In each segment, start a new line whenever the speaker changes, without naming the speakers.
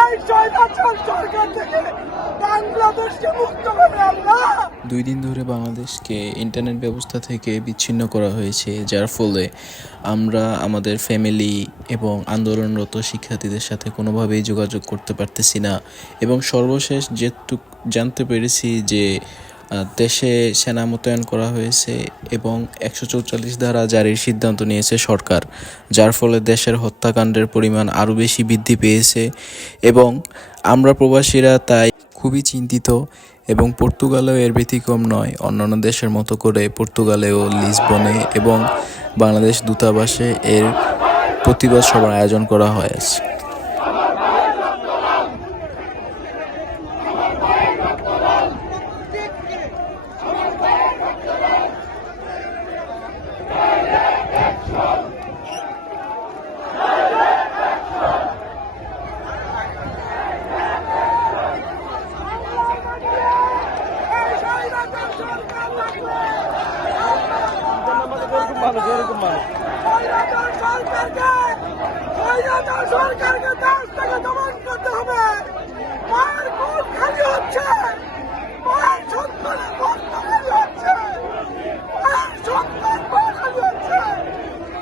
এই স্বৈরাচার সরকার থেকে। বাংলাদেশকে মুক্ত
দুই দিন ধরে বাংলাদেশকে ইন্টারনেট ব্যবস্থা থেকে বিচ্ছিন্ন করা হয়েছে, যার ফলে আমরা আমাদের ফ্যামিলি এবং আন্দোলনরত শিক্ষার্থীদের সাথে কোনোভাবেই যোগাযোগ করতে পারতেছি না। এবং সর্বশেষ যেটুক জানতে পেরেছি যে দেশে সেনা মোতায়েন করা হয়েছে এবং একশো চৌচল্লিশ ধারা জারির সিদ্ধান্ত নিয়েছে সরকার, যার ফলে দেশের হত্যাকাণ্ডের পরিমাণ আরও বেশি বৃদ্ধি পেয়েছে। এবং আমরা প্রবাসীরা তাই খুবই চিন্তিত এবং পর্তুগালেও এর ব্যতিক্রম নয়। অন্যান্য দেশের মতো করে পর্তুগালেও লিসবনে এবং বাংলাদেশ দূতাবাসে এর প্রতিবাদ সভার আয়োজন করা হয়েছে
এই স্বৈরাচার সরকার লাগবে স্বৈরাচার সরকারকে স্বৈরাচার সরকারকে দেশ থেকে দমন করতে হবে। মায়ের বুক খালি হচ্ছে। মায়ের সন্তানের রক্ত খালি হচ্ছে। মায়ের সন্তান পা খালি হচ্ছে।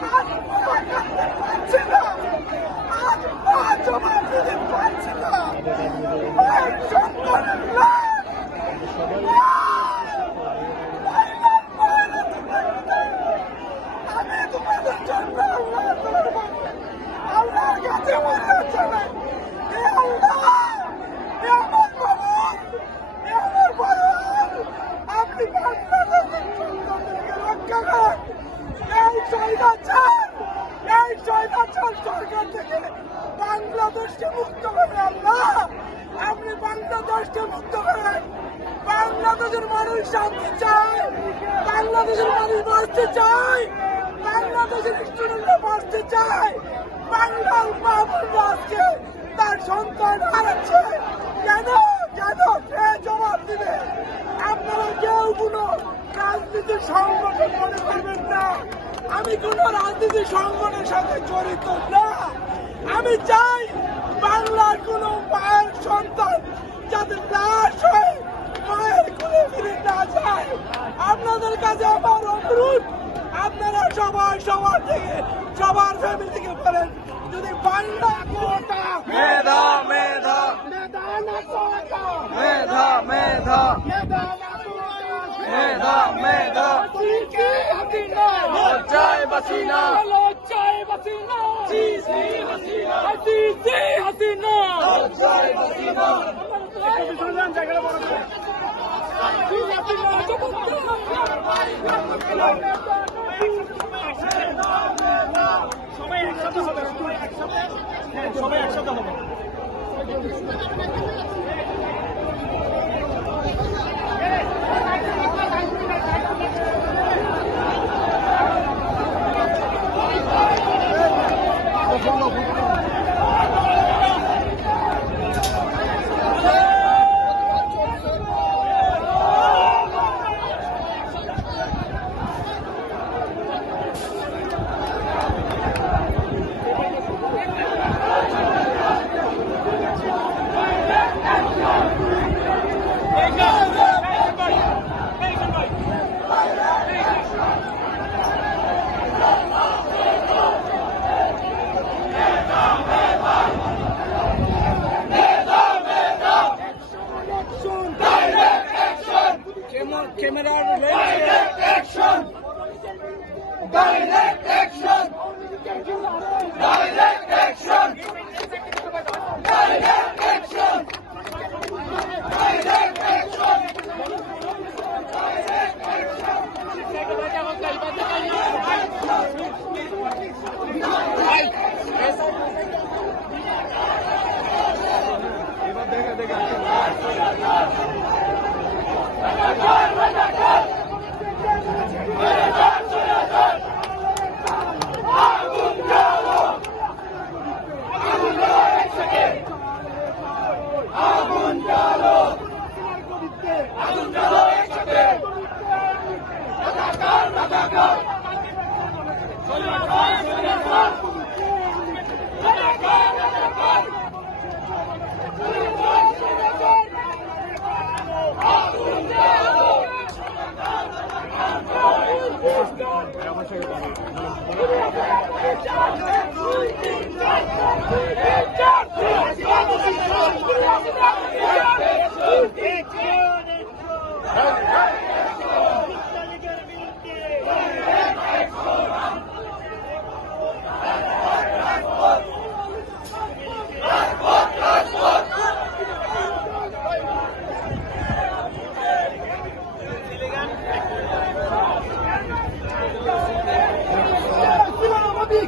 আজ বাবা কাঁদতে পারছে না আজ মা জবাব দিতে পারছে না মায়ের সন্তানের লাশ আমি তোমাদের জন্য আল্লাহ আল্লাহর কাছে মনে হচ্ছে না এ আল্লাহ এ আমার বাবা এ আমার পরিবার আপনি বাংলাদেশের সন্তানদেরকে রক্ষা করেন এই স্বৈরাচার এই স্বৈরাচার সরকার থেকে বাংলাদেশকে মুক্ত করে আল্লাহ আপনি বাংলাদেশকে মুক্ত করেন। বাংলাদেশের মানুষ শান্তি চায়। বাংলাদেশের মানুষ বাঁচতে চায়। বাংলাদেশের স্টুডেন্টরা বাঁচতে চায়। বাংলার বাবুরা আজকে তার সন্তান হারাচ্ছে। কেন? কেন? সে জবাব দিবে? আপনারা কেউ কোনো রাজনীতির সংগঠন মনে করবেন না। আমি কোনো রাজনীতি সংগঠনের সাথে জড়িত না। আমি চাই বাংলার কোনো মায়ের সন্তান যাতে লাশ হয়ে মায়ের কোলে ফিরে না যায়। আপনাদের কাছে আমার অনুরোধ, আপনারা সবাই সবার থেকে, সবার ফ্যামিলি থেকে বলেন যদি বাংলা কোটা
মেধা মেধা।
মেধা না কোটা
মেধা। মেধা
মেধা। না কোটা
মেধা মেধা
হাসিকে হাসিনা
লজ্জায় বাসিনা
লজ্জায় বাসিনা জিসি হাসিনা জিসি হাসিনা
লজ্জায় বাসিনা
সবাই একসাথে হবে সবাই একসাথে হবে। চার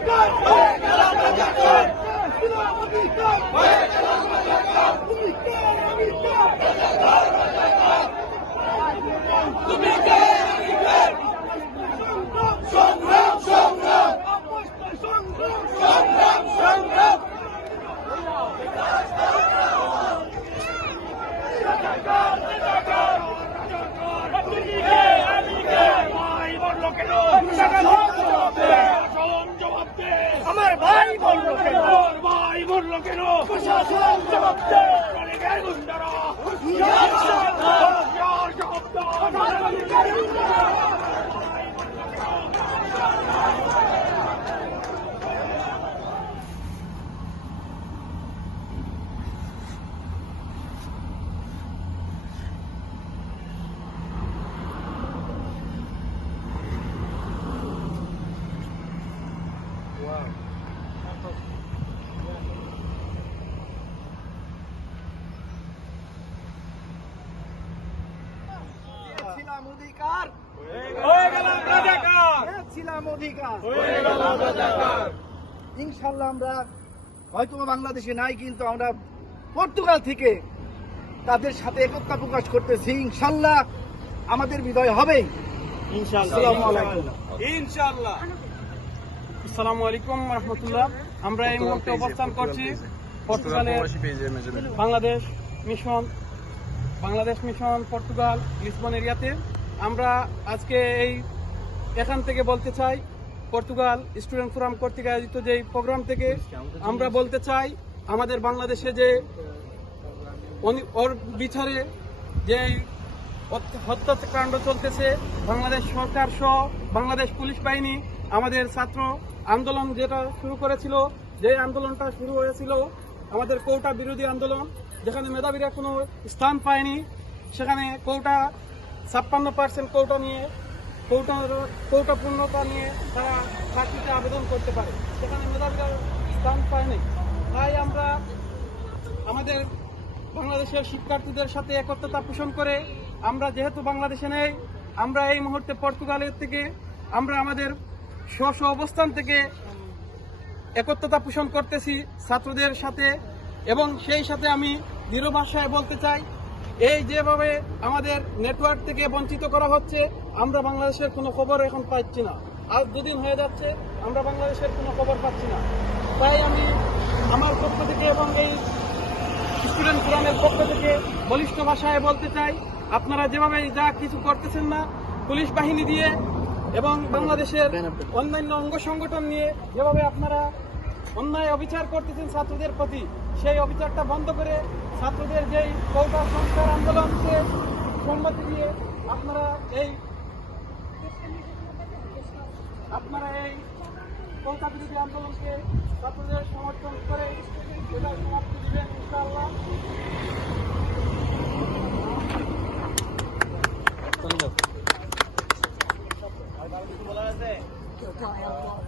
অধিকার
হয়ে গেল রাজাকার ছিল অধিকার হয়ে
গেল অধিকার।
হয়ে গেল রাজাকার
ছিলাম অধিকার।
হয়ে রাজাকার
ইনশাল্লাহ আমরা হয়তো বাংলাদেশে নাই কিন্তু আমরা পর্তুগাল থেকে তাদের সাথে একতা প্রকাশ করতেছি। ইনশাল্লাহ আমাদের আসসালামু আলাইকুম।
রহমতুল্লাহ। আমরা এই মুহূর্তে অবস্থান করছি পর্তুগালের Bangladesh mission Bangladesh mission Portugal Lisbon এরিয়াতে আমরা আজকে এই এখান থেকে বলতে চাই, পর্তুগাল স্টুডেন্ট ফোরাম কর্তৃক আয়োজিত যে প্রোগ্রাম থেকে আমরা বলতে চাই, আমাদের বাংলাদেশে যে বিচারে যে হত্যা- হত্যাকাণ্ড চলতেছে, বাংলাদেশ সরকার সহ বাংলাদেশ পুলিশ বাহিনী, আমাদের ছাত্র আন্দোলন যেটা শুরু করেছিল, যে আন্দোলনটা শুরু হয়েছিল, আমাদের কৌটা বিরোধী আন্দোলন, যেখানে মেধাবীরা কোনো স্থান পায়নি, সেখানে কৌটা ছাপ্পান্ন পার্সেন্ট কৌটা নিয়ে কৌটার কৌটা পূর্ণতা নিয়ে তারা চাকরিতে আবেদন করতে পারে। সেখানে মেধাবীরা স্থান পায়নি তাই আমরা আমাদের বাংলাদেশের শিক্ষার্থীদের সাথে একত্রতা পোষণ করে আমরা যেহেতু বাংলাদেশে নেই, আমরা এই মুহূর্তে পর্তুগালের থেকে, আমরা আমাদের স্ব স্ব অবস্থান থেকে একত্রতা পোষণ করতেছি ছাত্রদের সাথে এবং সেই সাথে আমি দৃঢ় ভাষায় বলতে চাই এই যেভাবে আমাদের নেটওয়ার্ক থেকে বঞ্চিত করা হচ্ছে আমরা বাংলাদেশের কোনো খবর এখন পাচ্ছি না। আজ দুদিন হয়ে যাচ্ছে আমরা বাংলাদেশের কোনো খবর পাচ্ছি না। তাই আমি আমার পক্ষ থেকে এবং এই স্টুডেন্ট ফোরামের পক্ষ থেকে বলিষ্ঠ ভাষায় বলতে চাই আপনারা যেভাবে যা কিছু করতেছেন না পুলিশ বাহিনী দিয়ে এবং বাংলাদেশের অন্যান্য অঙ্গ সংগঠন নিয়ে যেভাবে আপনারা অন্যায় অবিচার করতেছেন ছাত্রদের প্রতি সেই অবিচারটা বন্ধ করে ছাত্রদের যেই কৌটা সংস্কার আন্দোলনকে সম্মতি দিয়ে আপনারা এই আপনারা এই কৌটা বিরোধী আন্দোলনকে ছাত্রদের সমর্থন করে এটা সমাপ্তি দিবেন ইনশাআল্লাহ।
Kyle.